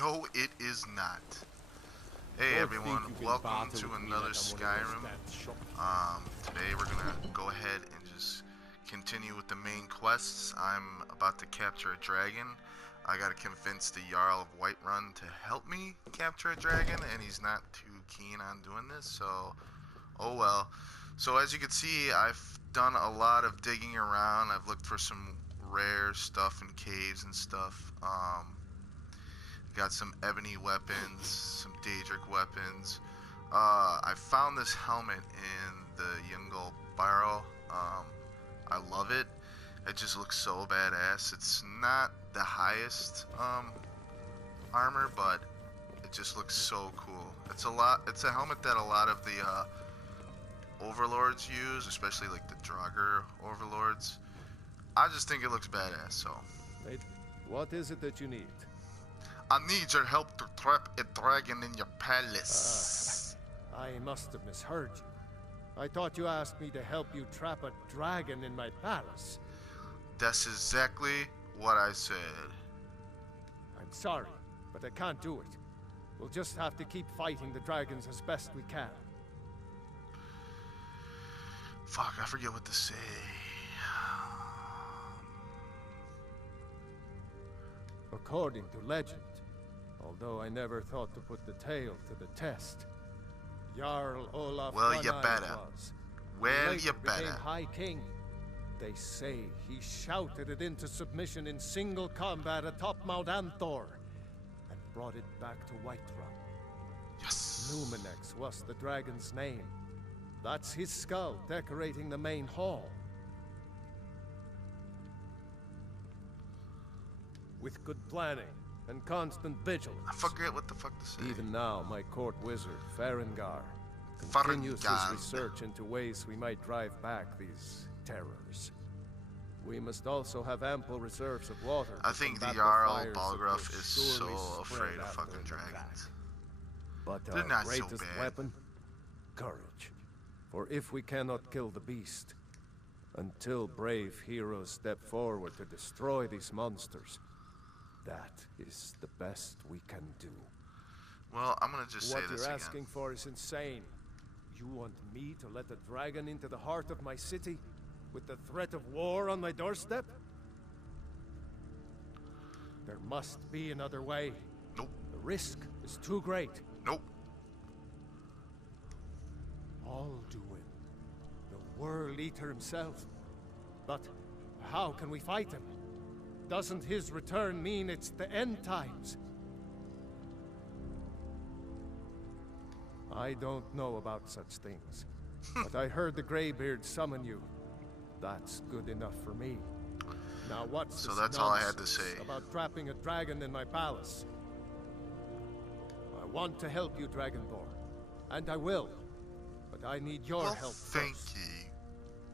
No, it is not. Hey everyone, welcome to another Skyrim. Today we're gonna go ahead and just continue with the main quests. I'm about to capture a dragon. I gotta convince the Jarl of Whiterun to help me capture a dragon, and he's not too keen on doing this, so oh well. So as you can see, I've done a lot of digging around. I've looked for some rare stuff in caves and stuff. Got some ebony weapons, some Daedric weapons. I found this helmet in the Yungol Barrow. I love it. It just looks so badass. It's not the highest armor, but it just looks so cool. It's a helmet that a lot of the overlords use, especially like the Draugr overlords. I just think it looks badass. So. Wait, what is it that you need? I need your help to trap a dragon in your palace. I must have misheard you. I thought you asked me to help you trap a dragon in my palace. That's exactly what I said. I'm sorry, but I can't do it. We'll just have to keep fighting the dragons as best we can. Fuck, I forget what to say. According to legend, although I never thought to put the tale to the test, Jarl Olaf became High King. They say he shouted it into submission in single combat atop Mount Anthor and brought it back to Whiterun. Yes. Numenex was the dragon's name. That's his skull decorating the main hall. With good planning and constant vigilance. I forget what the fuck to say. Even now, my court wizard, Farengar, continues his research into ways we might drive back these terrors. We must also have ample reserves of water. I think the Jarl Balgruuf is so afraid of fucking dragons. But they're not so greatest bad. Weapon? Courage. For if we cannot kill the beast, until brave heroes step forward to destroy these monsters, that is the best we can do. Well, I'm gonna just say this again. What you're asking for is insane. You want me to let a dragon into the heart of my city, with the threat of war on my doorstep? There must be another way. Nope. The risk is too great. Nope. Alduin, the World Eater himself. But how can we fight him? Doesn't his return mean it's the end times? I don't know about such things, but I heard the Greybeard summon you. That's good enough for me. Now what's so that's all I had to say about trapping a dragon in my palace? I want to help you, Dragonborn, and I will, but I need your help thank first. you.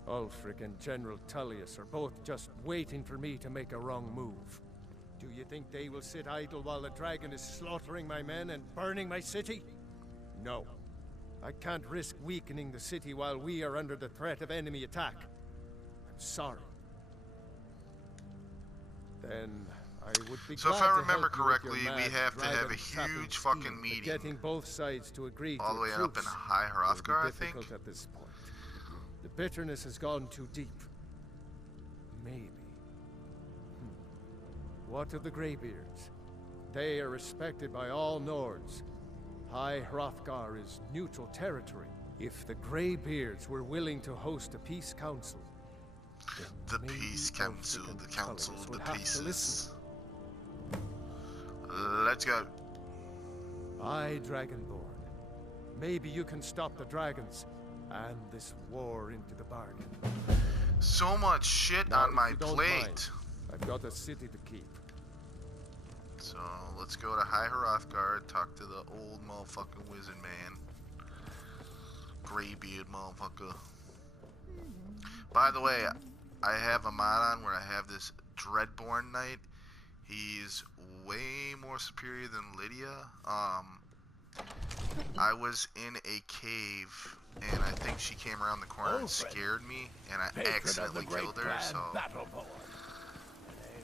Ulfric and General Tulius are both just waiting for me to make a wrong move. Do you think they will sit idle while the dragon is slaughtering my men and burning my city? No. I can't risk weakening the city while we are under the threat of enemy attack. I'm sorry. Then I would be so glad if I to remember help you correctly, with your we mad have to have a dragon trapping huge fucking scheme, meeting. Getting both sides to agree all to the way a up in truce High Hrothgar, I think. Difficult at this point. The bitterness has gone too deep. Maybe. What of the Greybeards? They are respected by all Nords. High Hrothgar is neutral territory. If the Greybeards were willing to host a peace council, the peace council, the council of the pieces. Let's go. Aye, Dragonborn. Maybe you can stop the dragons and this war into the bargain. So much shit now, on my plate. Mind, I've got a city to keep. So let's go to High Hrothgar and talk to the old motherfucking wizard man. Greybeard motherfucker. By the way, I have a mod on where I have this Dreadborn Knight. He's way more superior than Lydia. I was in a cave, and I think she came around the corner and scared me, and I accidentally killed her, so...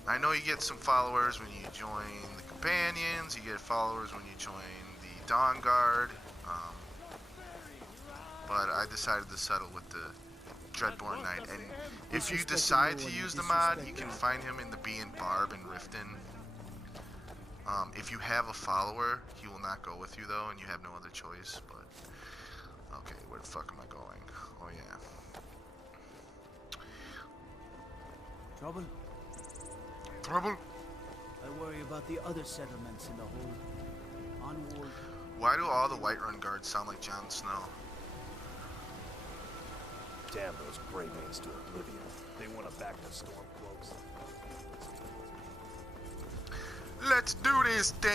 I know you get some followers when you join the companions, you get followers when you join the Dawn Guard. But I decided to settle with the Dreadborn Knight. And if you decide to use the mod, you can find him in the Bee and Barb in Riften. If you have a follower, he will not go with you though, and you have no other choice. But okay, where the fuck am I going? Oh yeah. Trouble? Trouble? I worry about the other settlements in the hold. Onward. Why do all the Whiterun guards sound like Jon Snow? Damn those Greymanes to oblivion. They want to back the Stormcloaks. Let's do this thing!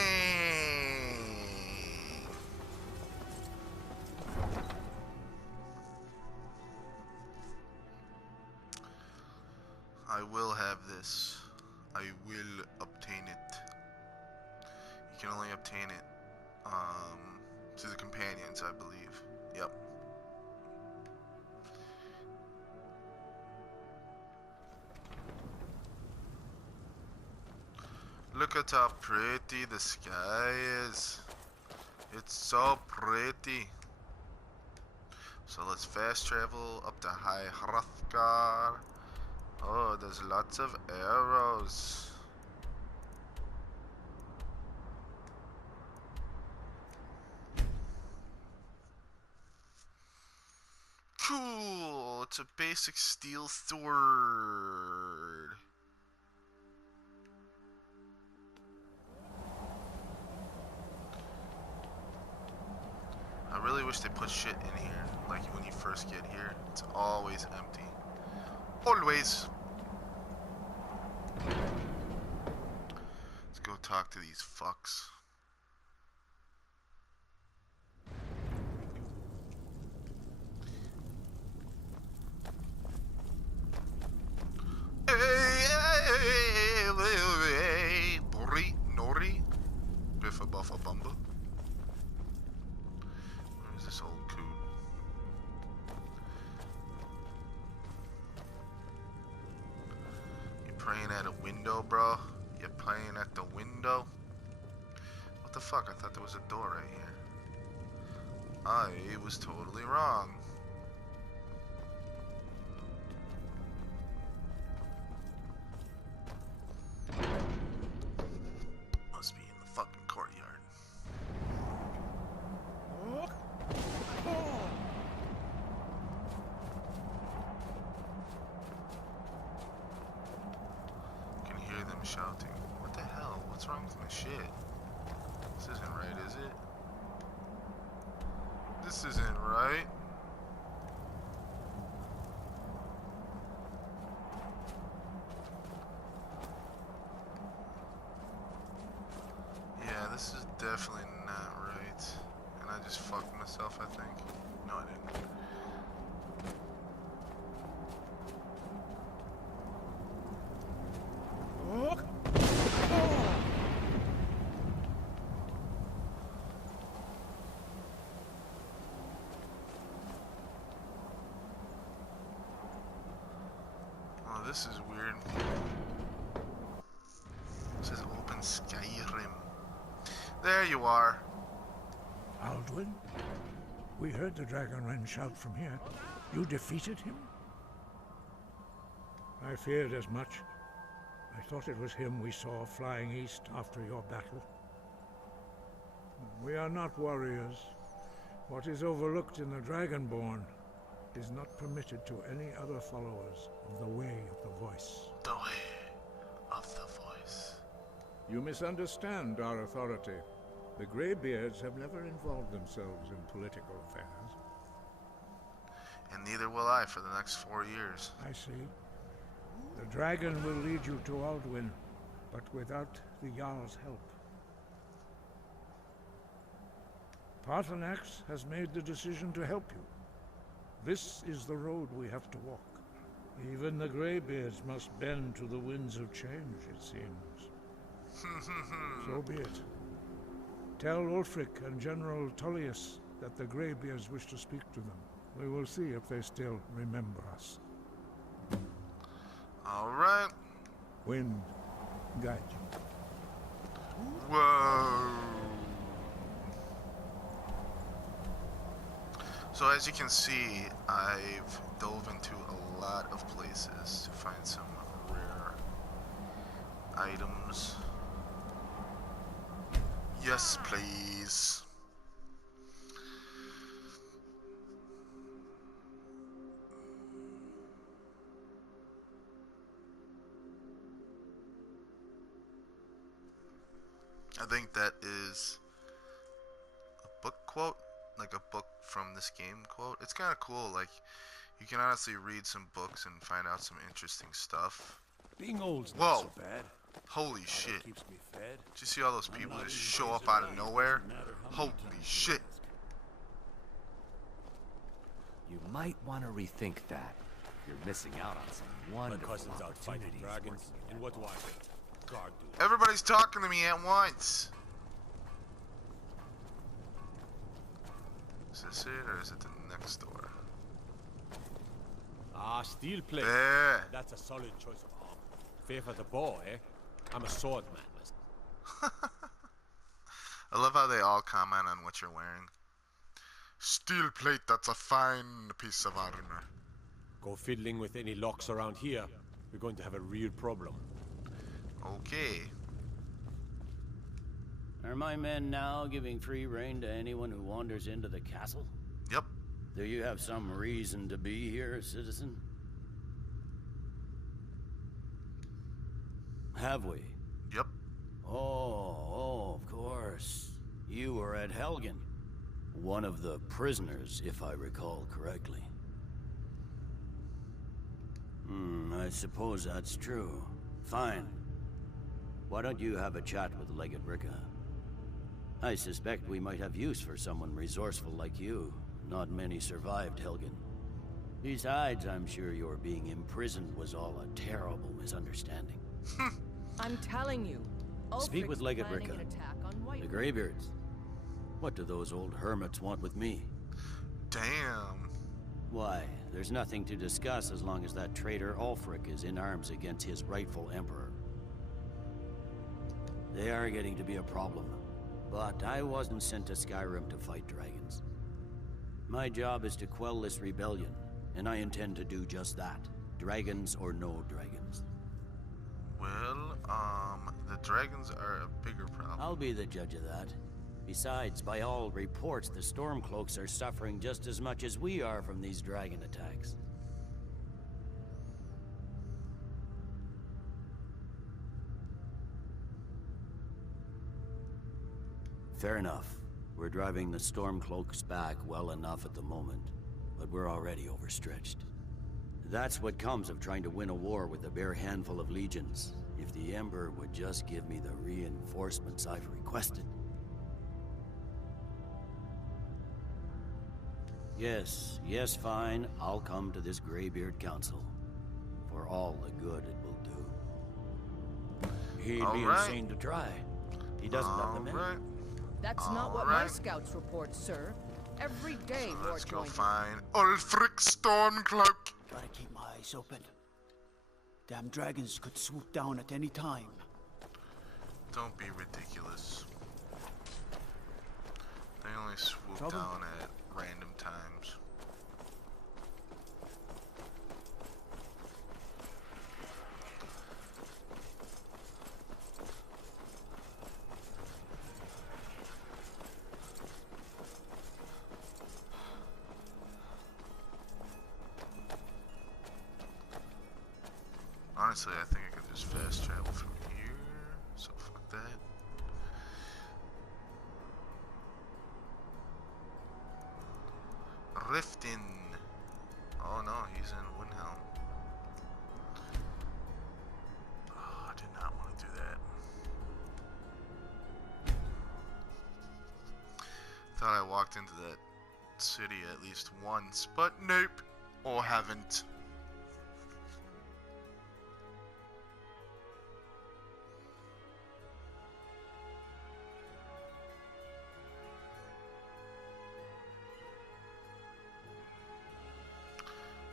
I will have this. I will obtain it. You can only obtain it to the companions, I believe. Yep. Look at how pretty the sky is. It's so pretty. So let's fast travel up to High Hrothgar. Oh, there's lots of arrows. Cool. It's a basic steel sword. I really wish they put shit in here, like when you first get here. It's always empty. Always. Let's go talk to these fucks. Bori, Nori, Biffa Buffa Bumba. Where's this old coot? You praying at a window, bro? You praying at the window? What the fuck? I thought there was a door right here. I was totally wrong. Must be in the fucking courtyard. Can hear them shouting. What the hell? What's wrong with my shit? This isn't right, is it? This isn't right. Yeah, this is definitely not right. And I just fucked myself, I think. No, I didn't. Oh, this is weird. It says open Skyrim. There you are. Alduin? We heard the Dragonren shout from here. You defeated him? I feared as much. I thought it was him we saw flying east after your battle. We are not warriors. What is overlooked in the Dragonborn is not permitted to any other followers of the Way of the Voice. The way of the voice. You misunderstand our authority. The Greybeards have never involved themselves in political affairs. And neither will I for the next 4 years. I see. The dragon will lead you to Alduin, but without the Jarl's help. Paarthurnax has made the decision to help you. This is the road we have to walk. Even the Greybeards must bend to the winds of change, it seems. So be it. Tell Ulfric and General Tulius that the Greybeards wish to speak to them. We will see if they still remember us. All right. Wind, guide you. Whoa. So as you can see, I've dove into a lot of places to find some rare items. Yes, please. I think that is a book quote, like a book from this game quote. It's kind of cool, like, you can honestly read some books and find out some interesting stuff. Being old's Whoa! not so bad. Holy shit. Keeps me fed. Did you see all those people just show up out of nowhere? Holy shit. You might want to rethink that. You're missing out on some wonderful cousins out fighting dragons. And what do I think? Guard duty. Everybody's talking to me at once. Is this it, or is it the next door? Ah, steel plate. There. That's a solid choice of armor. Fair for the bow, eh? I'm a swordman. I love how they all comment on what you're wearing. Steel plate, that's a fine piece of armor. Go fiddling with any locks around here. We're going to have a real problem. Okay. Are my men now giving free rein to anyone who wanders into the castle? Yep. Do you have some reason to be here, citizen? Have we? Yep. Oh, of course. You were at Helgen. One of the prisoners, if I recall correctly. I suppose that's true. Fine. Why don't you have a chat with Legate Ricka? I suspect we might have use for someone resourceful like you. Not many survived Helgen. Besides, I'm sure your being imprisoned was all a terrible misunderstanding. I'm telling you. Speak with Legate planning Ricka. an attack on White. The Greybeards. What do those old hermits want with me? Damn. Why, there's nothing to discuss as long as that traitor Ulfric is in arms against his rightful emperor. They are getting to be a problem. But I wasn't sent to Skyrim to fight dragons. My job is to quell this rebellion, and I intend to do just that. Dragons or no dragons. Well, the dragons are a bigger problem. I'll be the judge of that. Besides, by all reports, the Stormcloaks are suffering just as much as we are from these dragon attacks. Fair enough. We're driving the Stormcloaks back well enough at the moment, but we're already overstretched. That's what comes of trying to win a war with a bare handful of legions. If the Emperor would just give me the reinforcements I've requested. Yes, fine. I'll come to this Greybeard Council. For all the good it will do. He'd be insane to try. He doesn't have the men. Right. That's not what my scouts report, sir. Every day, So more let's go join. find Ulfric Stormcloak. Gotta keep my eyes open. Damn dragons could swoop down at any time. Don't be ridiculous. They only swoop down at random times. Honestly, I think I could just fast travel from here, so fuck that. Riften. Oh no, he's in Windhelm. Oh, I did not want to do that. Thought I walked into that city at least once, but nope. Or haven't.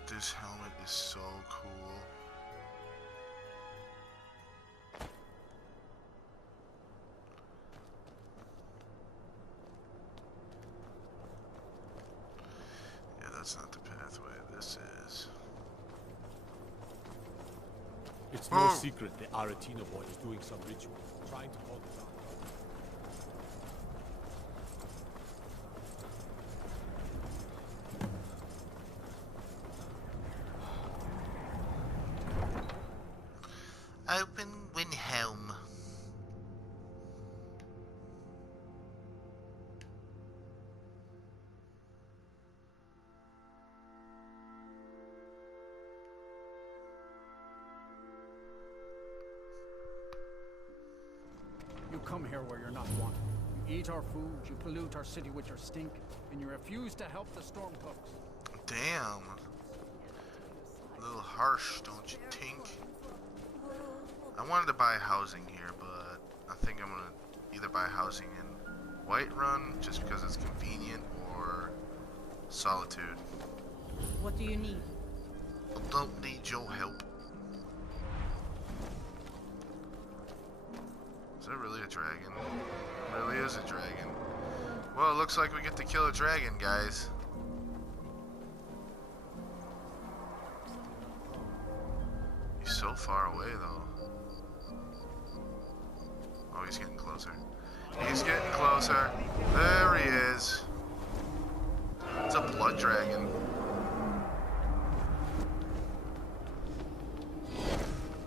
This helmet is so cool. It's no secret the Aretino boy is doing some ritual, trying to hold it down. Open Windhelm. You come here where you're not wanted. You eat our food, you pollute our city with your stink, and you refuse to help the Stormcloaks. Damn. A little harsh, don't you think? I wanted to buy housing here, but I think I'm gonna either buy housing in Whiterun, just because it's convenient, or Solitude. What do you need? I don't need your help. Is that really a dragon? It really is a dragon. Well, it looks like we get to kill a dragon, guys. He's so far away, though. Oh, he's getting closer. He's getting closer. There he is. It's a blood dragon.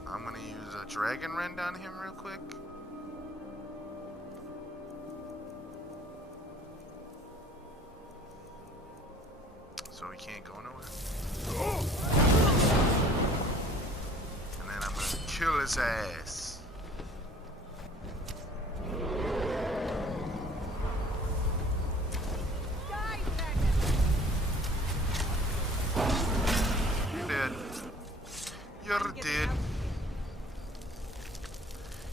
I'm gonna use a dragon rend on him real quick. So he can't go nowhere. And then I'm gonna kill his ass. You're dead. You're dead.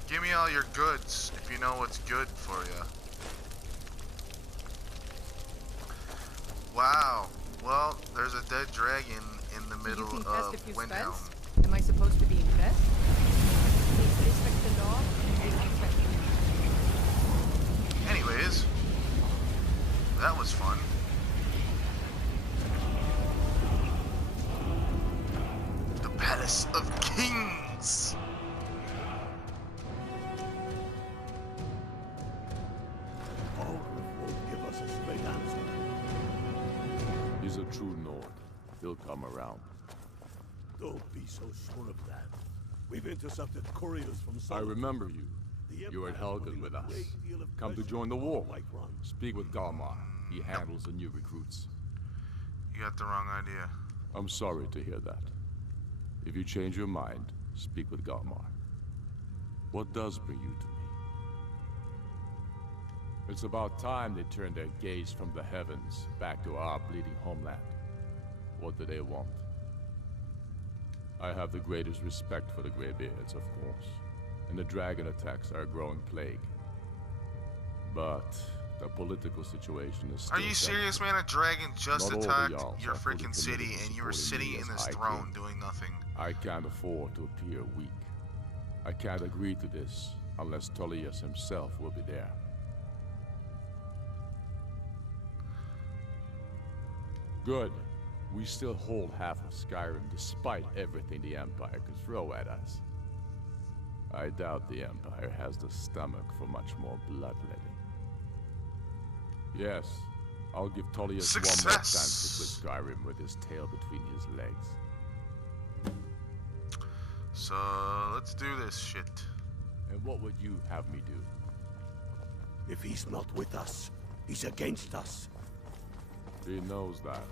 Give me all your goods if you know what's good for you. Wow. Well, there's a dead dragon in the middle of Windhelm. Am I supposed to be infest? Please respect the law and respect me. Anyways, that was fun. The Palace of Kings. Ulfric won't give us a straight answer. He's a true Nord. He'll come around. Don't be so sure of that. We've intercepted couriers from I Solitude. remember you. You were at Helgen with us. Come to join the war. Speak with Galmar. He handles the new recruits. You got the wrong idea. I'm sorry to hear that. If you change your mind, speak with Galmar. What does bring you to me? It's about time they turned their gaze from the heavens back to our bleeding homeland. What do they want? I have the greatest respect for the Greybeards, of course, and the dragon attacks are a growing plague. But the political situation is still Are you serious, man? A dragon just Not all the attacked Jarls your are fully freaking city committed to and you were supporting sitting me in as this High throne King. doing nothing. I can't afford to appear weak. I can't agree to this unless Tulius himself will be there. Good. We still hold half of Skyrim despite everything the Empire can throw at us. I doubt the Empire has the stomach for much more bloodletting. Yes, I'll give Tulius one more chance to quit Skyrim with his tail between his legs. So, let's do this shit. And what would you have me do? If he's not with us, he's against us. He knows that.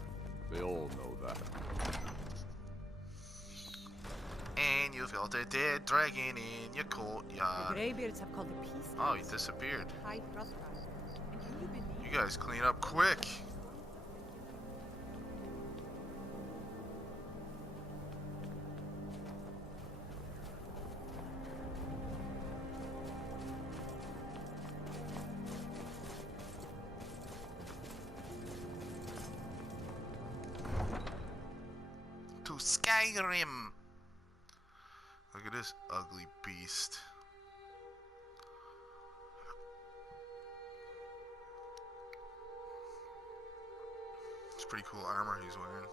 They all know that. And you felt a dead dragon in your courtyard. The Greybeards have called a peace. Oh, he disappeared. High Hrothgar. And can you believe You guys clean up quick. To Skyrim. Look at this ugly beast. It's pretty cool armor he's wearing.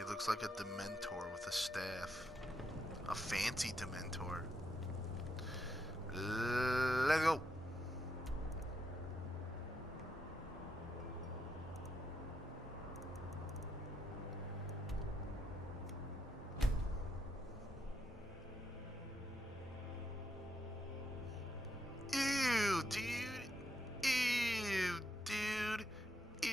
He looks like a Dementor with a staff. A fancy Dementor. Let's go. Ew, dude. Ew, dude. Ew.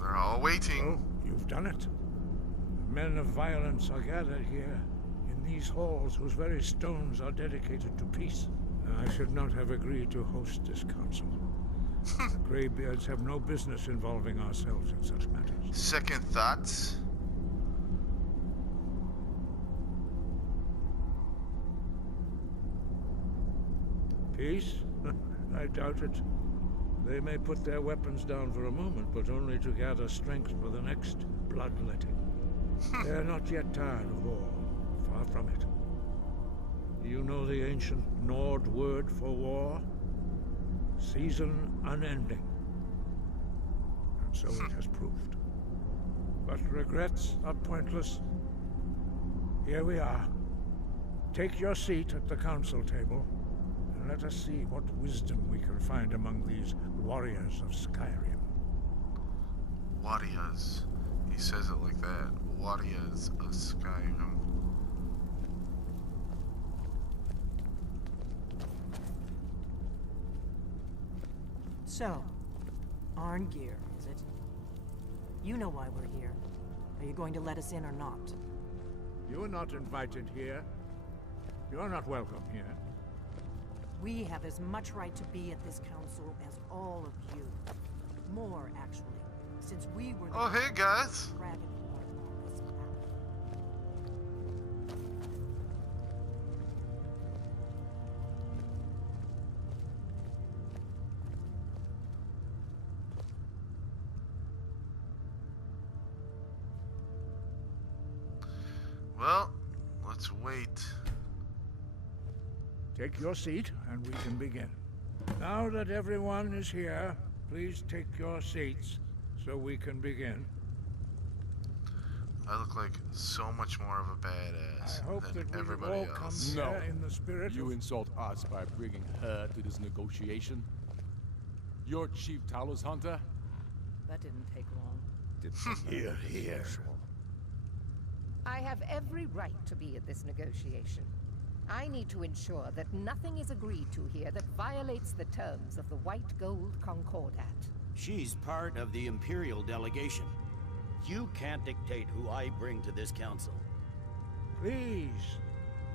They're all waiting. Oh, you've done it. Men of violence are gathered here, in these halls whose very stones are dedicated to peace. I should not have agreed to host this council. The Greybeards have no business involving ourselves in such matters. Second thoughts. Peace? I doubt it. They may put their weapons down for a moment, but only to gather strength for the next bloodletting. They are not yet tired of war. Far from it. You know the ancient Nord word for war? Season unending. And so it has proved. But regrets are pointless. Here we are. Take your seat at the council table, and let us see what wisdom we can find among these warriors of Skyrim. Warriors. He says it like that. Warriors of Skyrim. So, Arngeir, is it? You know why we're here. Are you going to let us in or not? You are not invited here. You are not welcome here. We have as much right to be at this council as all of you. More, actually, since we were the Oh, hey, guys. Dragonborn on this path. Well, let's wait. Take your seat, and we can begin. Now that everyone is here, please take your seats so we can begin. I look like so much more of a badass I hope than that we will everybody all come else. No. here in the spirit You of... insult us by bringing her to this negotiation? You're Chief Talos Hunter? That didn't take long. Here, here. I have every right to be at this negotiation. I need to ensure that nothing is agreed to here that violates the terms of the White Gold Concordat. She's part of the Imperial delegation. You can't dictate who I bring to this council. Please,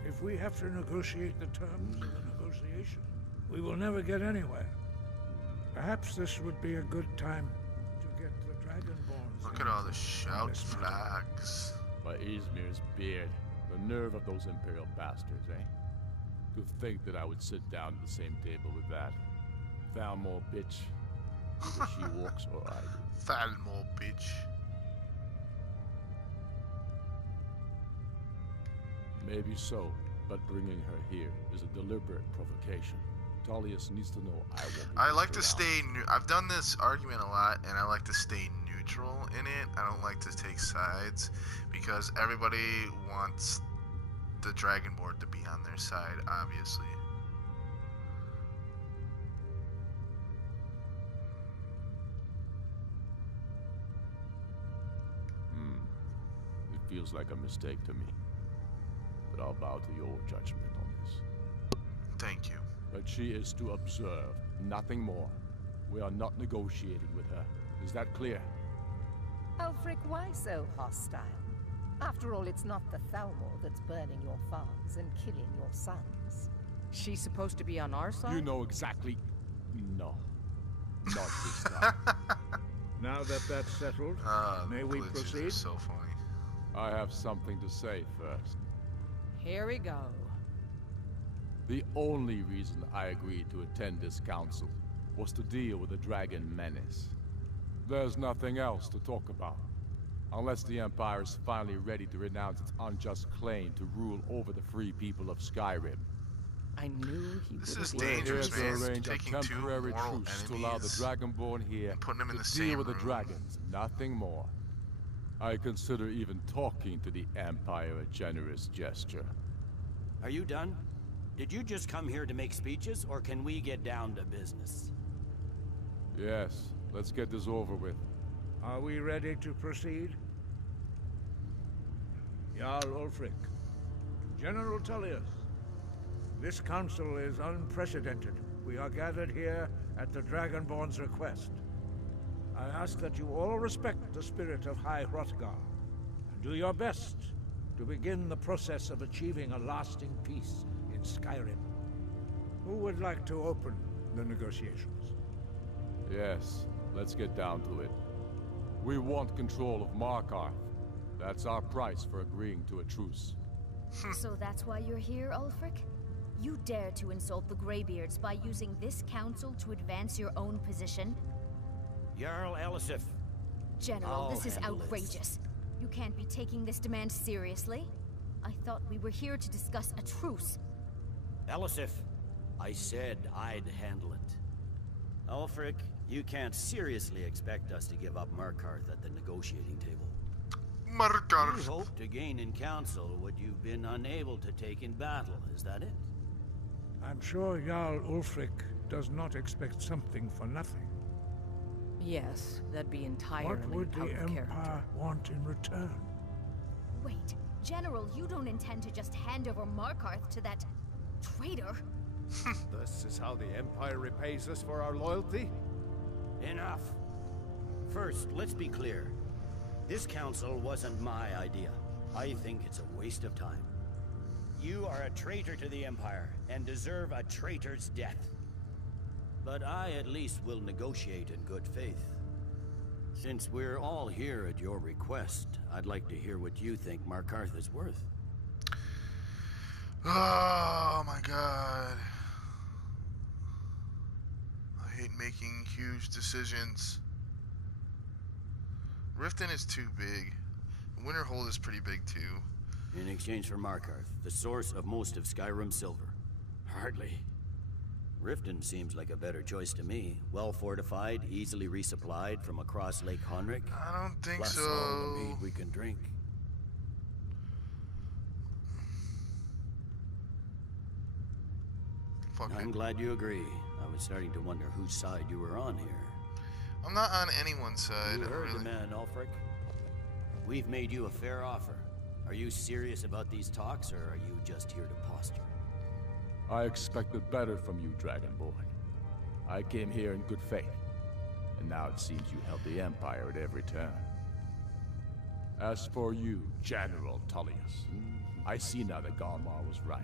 if we have to negotiate the terms of the negotiation, we will never get anywhere. Perhaps this would be a good time to get the Dragonborns. Look at all the shout flags. By Izmir's beard. The nerve of those Imperial bastards, eh? To think that I would sit down at the same table with that. Thalmor bitch. Either she walks or I do. Thalmor bitch. Maybe so, but bringing her here is a deliberate provocation. Tulius needs to know I won't be I like to around. stay. I've done this argument a lot, and I like to stay neutral in it. I don't like to take sides because everybody wants the Dragonborn to be on their side, obviously. It feels like a mistake to me. But I'll bow to your judgment on this. Thank you. But she is to observe, nothing more. We are not negotiating with her. Is that clear? Ulfric, why so hostile? After all, it's not the Thalmor that's burning your farms and killing your sons. She's supposed to be on our side? You know exactly... No. Not this time. Now that that's settled, may we proceed? Are so funny. I have something to say first. Here we go. The only reason I agreed to attend this council was to deal with the dragon menace. There's nothing else to talk about. Unless the Empire is finally ready to renounce its unjust claim to rule over the free people of Skyrim. I knew he would. This is dangerous, man. To arrange a Taking two temporary mortal truce to allow the Dragonborn here putting them in the to same deal with the room. dragons, nothing more. I consider even talking to the Empire a generous gesture. Are you done? Did you just come here to make speeches, or can we get down to business? Yes, let's get this over with. Are we ready to proceed? Jarl Ulfric, General Tulius, this council is unprecedented. We are gathered here at the Dragonborn's request. I ask that you all respect the spirit of High Hrothgar, and do your best to begin the process of achieving a lasting peace in Skyrim. Who would like to open the negotiations? Yes, let's get down to it. We want control of Markarth. That's our price for agreeing to a truce. So that's why you're here, Ulfric? You dare to insult the Greybeards by using this council to advance your own position? Jarl Elisif. General, this is outrageous. You can't be taking this demand seriously. I thought we were here to discuss a truce. Elisif, I said I'd handle it. Ulfric, you can't seriously expect us to give up Markarth at the negotiating table. Markarth. You hope to gain in council what you've been unable to take in battle, is that it? I'm sure Jarl Ulfric does not expect something for nothing. Yes, that'd be entirely What would the Empire character. want in return? Wait, General, you don't intend to just hand over Markarth to that traitor? This is how the Empire repays us for our loyalty? Enough. First, let's be clear. This council wasn't my idea. I think it's a waste of time. You are a traitor to the Empire, and deserve a traitor's death. But I at least will negotiate in good faith. Since we're all here at your request, I'd like to hear what you think Markarth is worth. Oh my god. I hate making huge decisions. Riften is too big. Winterhold is pretty big too. In exchange for Markarth, the source of most of Skyrim's silver. Hardly. Riften seems like a better choice to me. Well fortified, easily resupplied from across Lake Honric. I don't think plus so. all the mead we can drink. Fuck I'm it. glad you agree. I was starting to wonder whose side you were on here. I'm not on anyone's side. You heard really. the man, Ulfric. We've made you a fair offer. Are you serious about these talks, or are you just here to posture? I expected better from you, Dragonborn. I came here in good faith, and now it seems you help the Empire at every turn. As for you, General Tulius, I see now that Galmar was right.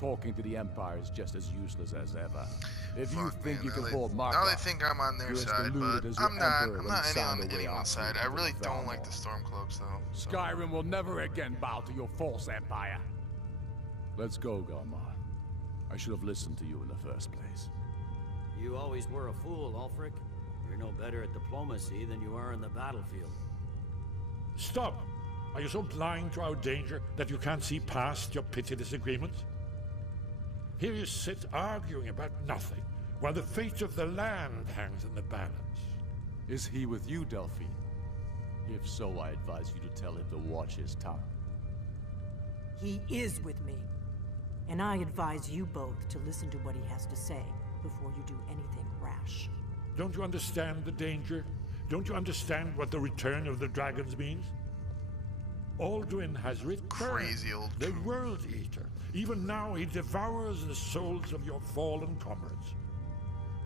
Talking to the Empire is just as useless as ever. If you think you can hold Markarth, now they think I'm on their side, but I'm not. I'm not on anyone's side. I really don't like the Stormcloaks, though. So. Skyrim will never again bow to your false empire. Let's go, Galmar. I should have listened to you in the first place. You always were a fool, Ulfric. You're no better at diplomacy than you are in the battlefield. Stop! Are you so blind to our danger that you can't see past your petty disagreements? Here you sit arguing about nothing, while the fate of the land hangs in the balance. Is he with you, Delphine? If so, I advise you to tell him to watch his tongue. He is with me. And I advise you both to listen to what he has to say before you do anything rash. Don't you understand the danger? Don't you understand what the return of the dragons means? Alduin has returned. Crazy old the World Eater. Even now he devours the souls of your fallen comrades.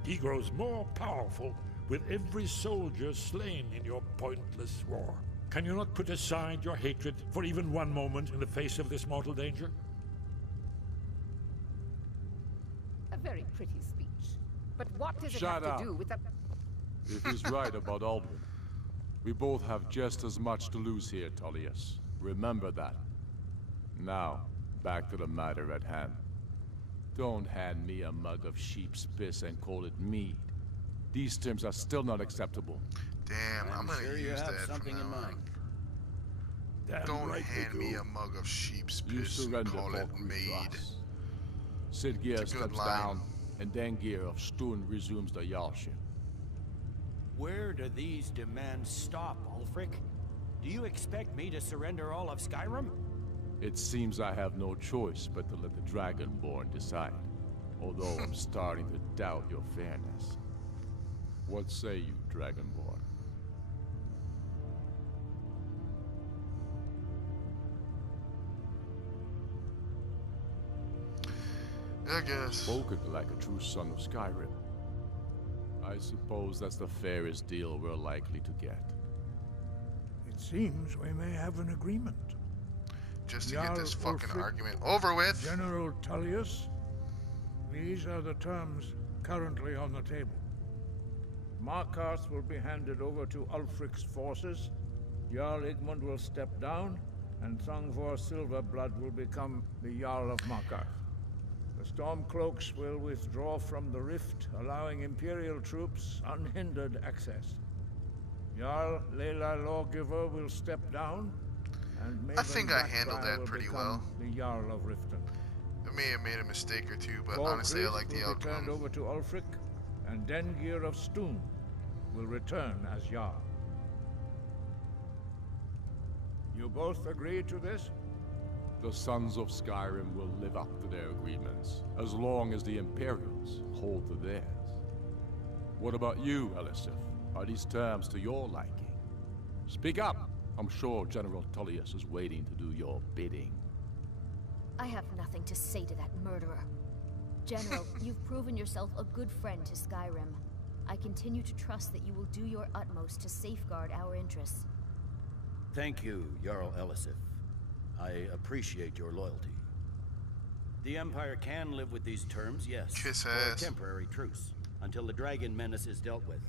He grows more powerful with every soldier slain in your pointless war. Can you not put aside your hatred for even one moment in the face of this mortal danger? A very pretty speech. But what does it Shut have up. to do with the... If he's right about Aldrin, we both have just as much to lose here, Tulius. Remember that. Now, back to the matter at hand. Don't hand me a mug of sheep's piss and call it mead. These terms are still not acceptable. Damn, I'm gonna sure you use have that something from in now on. mind. Don't right hand they me do. a mug of sheep's You piss and surrender, call it Valkyrie, maid. to us. Sid Gear It's a good steps line. down, and Dengir of Stun resumes the Jarlship. Where do these demands stop, Ulfric? Do you expect me to surrender all of Skyrim? It seems I have no choice but to let the Dragonborn decide. Although I'm starting to doubt your fairness. What say you, Dragonborn? I guess. Spoken like a true son of Skyrim. I suppose that's the fairest deal we're likely to get. It seems we may have an agreement. Just to get this Jarl fucking Ulfric, argument over with. General Tulius, these are the terms currently on the table. Markarth will be handed over to Ulfric's forces, Jarl Igmund will step down, and Thongvor Silverblood will become the Jarl of Markarth. The Stormcloaks will withdraw from the rift, allowing Imperial troops unhindered access. Jarl Leila Lawgiver will step down, and I think I Maven handled Blackfire that will pretty become well. The Jarl of Riften. I may have made a mistake or two, but Falkreath honestly, I like the will be turned outcome. over to Ulfric, and Dengir of Stun will return as Jarl. You both agree to this? The Sons of Skyrim will live up to their agreements, as long as the Imperials hold to theirs. What about you, Elisif? Are these terms to your liking? Speak up! I'm sure General Tullius is waiting to do your bidding. I have nothing to say to that murderer. General, you've proven yourself a good friend to Skyrim. I continue to trust that you will do your utmost to safeguard our interests. Thank you, Jarl Elisif. I appreciate your loyalty. The Empire can live with these terms, yes, Kiss for a ass. temporary truce, until the dragon menace is dealt with.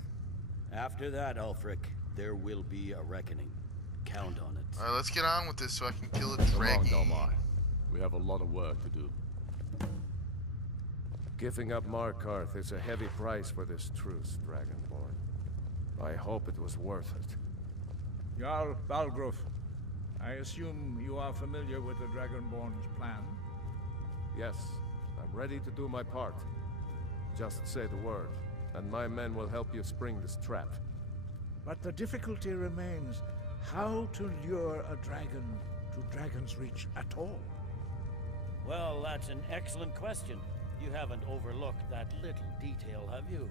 After that, Ulfric, there will be a reckoning. Count on it. Alright, let's get on with this so I can kill a Come on, dragon. Dalmar. We have a lot of work to do. Giving up Markarth is a heavy price for this truce, Dragonborn. I hope it was worth it. Jarl Balgruf, I assume you are familiar with the Dragonborn's plan? Yes, I'm ready to do my part. Just say the word, and my men will help you spring this trap. But the difficulty remains how to lure a dragon to Dragon's Reach at all. Well, that's an excellent question. You haven't overlooked that little detail, have you?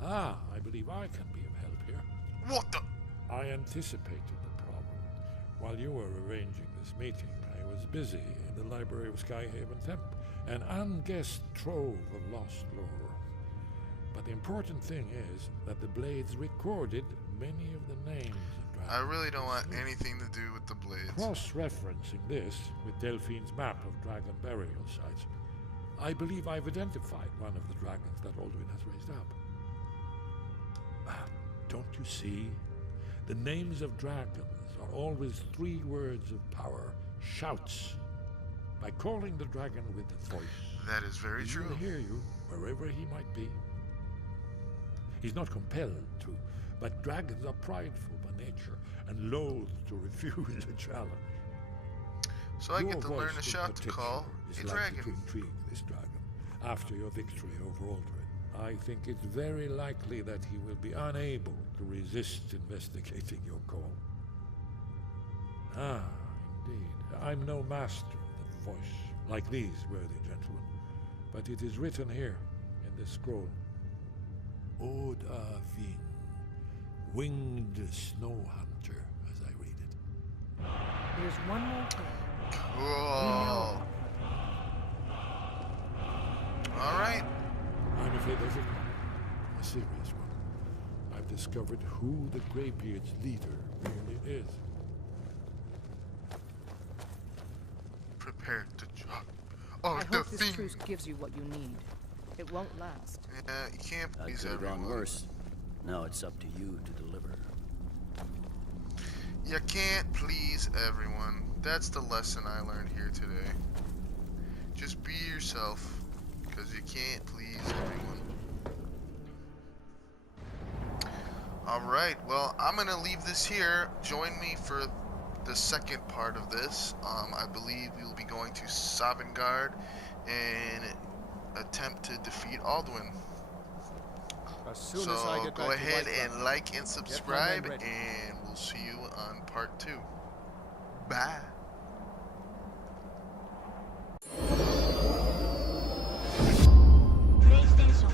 Ah, I believe I can be of help here. What the? I anticipated the problem. While you were arranging this meeting, I was busy in the library of Skyhaven Temp, an unguessed trove of lost lore. But the important thing is that the Blades recorded many of the names of dragons. I really don't want anything to do with the blades. Cross-referencing this with Delphine's map of dragon burial sites, I believe I've identified one of the dragons that Alduin has raised up. Don't you see? The names of dragons are always 3 words of power, shouts. By calling the dragon with a voice, That is very he true. will hear you wherever he might be. He's not compelled to, but dragons are prideful by nature and loath to refuse a challenge. So I Your get to learn voice a in shot to particular call is a likely dragon. to intrigue this dragon after your victory over Aldrin. I think it's very likely that he will be unable to resist investigating your call. Ah, indeed. I'm no master of the voice, like these worthy gentlemen, but it is written here in this scroll. Oda Vin, winged snow hunter, as I read it. There's one more thing. Cool. Alright. I'm afraid there's a serious one. I've discovered who the Greybeard's leader really is. Prepare to jump. Oh, I the hope this fiend. truce gives you what you need. It won't last. Yeah, you can't That please could have gone everyone. worse. Now it's up to you to deliver. You can't please everyone. That's the lesson I learned here today. Just be yourself, because you can't please everyone. Alright, well, I'm going to leave this here. Join me for the second part of this. I believe we will be going to Sovngarde and attempt to defeat Alduin. So go ahead and like and subscribe, and we'll see you on part 2. Bye. PlayStation